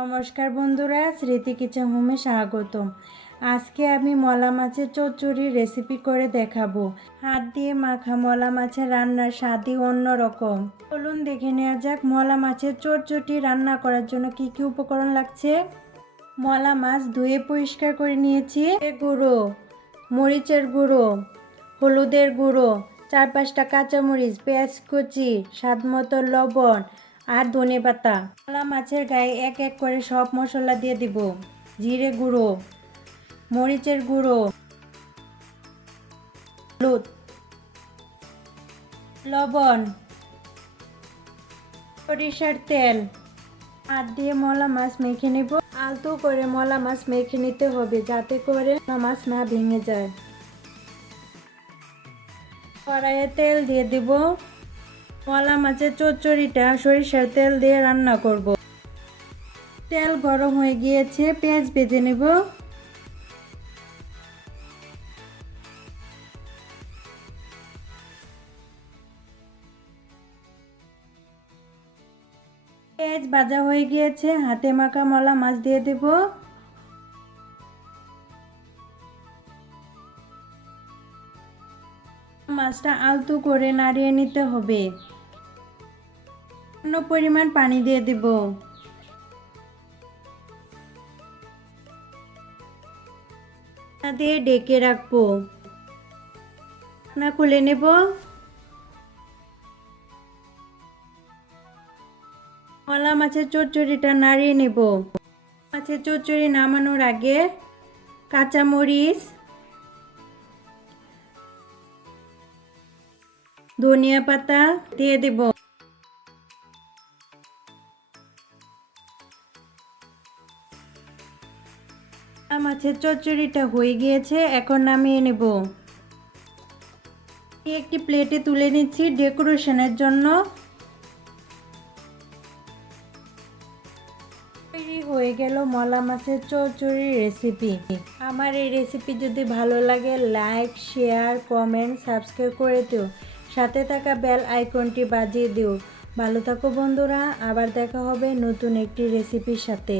নমস্কার বন্ধুরা, স্মৃতি কিচেন হোমে স্বাগতম। আজকে আমি মলা মাছের চচ্চড়ি রেসিপি করে দেখাবো। হাত দিয়ে মাখা মলা মাছের রান্নার স্বাদই অন্যরকম। চলুন দেখে নেওয়া যাক মলা মাছের চচ্চড়ি রান্না করার জন্য কি কি উপকরণ লাগছে। মলা মাছ ধুয়ে পরিষ্কার করে নিয়েছি। গুঁড়ো, মরিচের গুঁড়ো, হলুদের গুঁড়ো, 4-5টা কাঁচামরিচ, পেঁয়াজ কুচি, স্বাদমতো লবণ আর ধনেপাতা। মলা মাছের গায়ে এক এক করে সব মশলা দিয়ে দিব। জিরে গুঁড়ো, মরিচের গুঁড়ো, হলুদ, লবণ, সরিষার তেল। হাত দিয়ে মলা মাছ মেখে নেব। আলতো করে মলা মাছ মেখে নিতে হবে যাতে করে মাছ না ভেঙে যায়। কড়াইয়ে তেল দিয়ে দেব। মলা মাছের চচ্চড়িটা সরিষার তেল দিয়ে রান্না করব। তেল গরম হয়ে গিয়েছে, পেঁয়াজ ভেজে নেব। পেঁয়াজ ভাজা হয়ে গিয়েছে, হাতে মাখা মলা মাছ দিয়ে দেব। মাছটা আলতো করে নাড়িয়ে নিতে হবে। সামান্য পরিমাণ পানি দিয়ে দেব। দিয়ে ঢেকে রাখবো। ঢাকনা খুলে নেব। মলা মাছের চচ্চড়িটা নাড়িয়ে নেব। মাছের চচ্চড়ি নামানোর আগে কাঁচামরিচ, ধনিয়া পাতা দিয়ে দেব। মাছের চচ্চড়িটা হয়ে গিয়েছে, এখন নামিয়ে নেব। একটি প্লেটে তুলে নিচ্ছি ডেকোরেশনের জন্য। তৈরি হয়ে গেল মলা মাছের চচ্চড়ি রেসিপি। আমার এই রেসিপি যদি ভালো লাগে লাইক, শেয়ার, কমেন্ট, সাবস্ক্রাইব করে দিও। সাথে থাকা বেল আইকনটি বাজিয়ে দিও। ভালো থাকো বন্ধুরা, আবার দেখা হবে নতুন একটি রেসিপির সাথে।